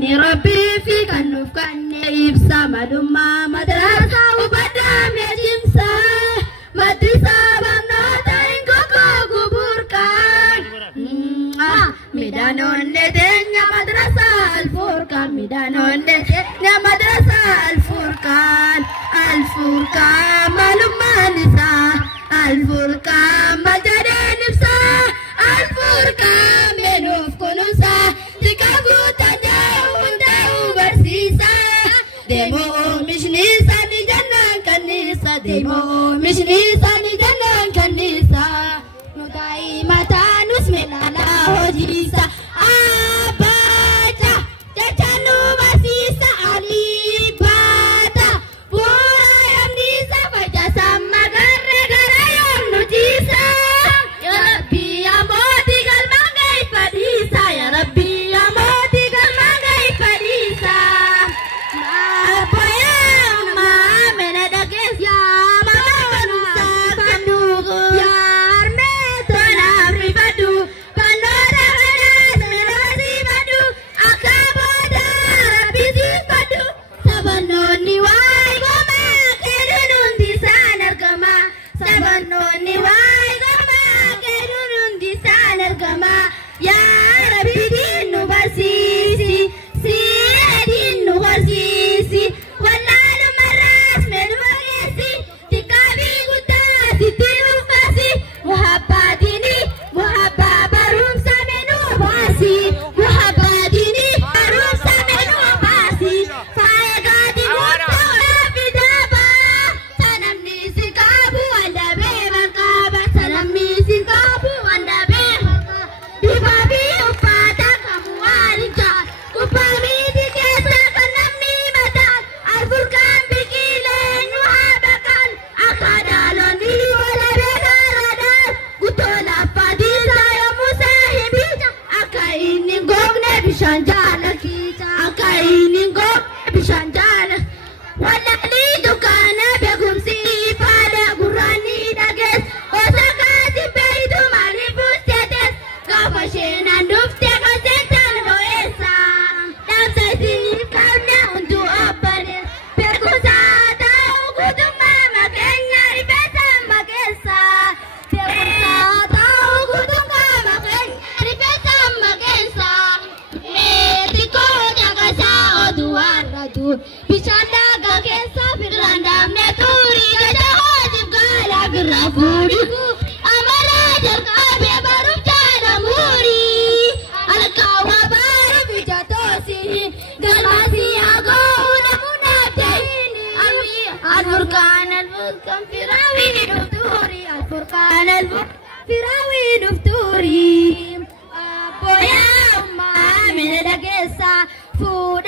ni Rabbi fi kanuf kanne ibsa madumma madrasa ubadam yajimsa madrasa banata ingoko kuburkan midanon dedenya madrasa al-furqan midanon dedenya madrasa al-furqan malumma nisa al-furqan majadan ibsa al-furqan menuf kunusa tikabu tajawunda ubarsisa demo mishnisa ni jannan kanisa demo mishnisa ni jannan kanisa nutai mata nusmilala hojisa abata jachanu basisa alibata pura yamnisa fajasa magarre garayam nujisa ya Rabbi ya moti galmangai padisa ya Rabbi ya moti galmangai padisa boya ma mena dages ya manusa pandugo ya arme tona privadu panora ganas merasi madu akaboda Rabbi padu sabanoni wai goma kedunundi sanar gama sabanoni wai goma kedunundi sanar gama ya Rabbi dinu basisi dinu basisi wallahi maras menwagesi tikabi gutasi tinu basi muhabbatini muhabbabarum samenu basi muhabbatini barum samenu basi faegadi gutta bidaba sanamni sikabu wanda be makaba sanamni sikabu wanda be dibabi ufata kamuarija upami dikesa kanamni madan al-furqan bikile nuhabakan akadaloni wala begaradan gutola fadila ya musahibija akaini gogne bishanjala kita akaini gogne bishanjala wala li dukana begumsi pada gurani dages osakati peitu maribustetes kamashena nufte kasentan noesa dansa sini kauna untu apare perkusa tau kutuma makenya ribesa magesa perkusa tau kutuma makenya ribesa magesa etiko jagasa oduar radu bichanda gagesa firanda meturi gaja hojib gala grafuriku amara jarkabe barum jana muri alkawa baru bijatosi galasi ago namuna jahini ami al-furqan firawi dufturi al-furqan firawi dufturi boya umma min dagesa food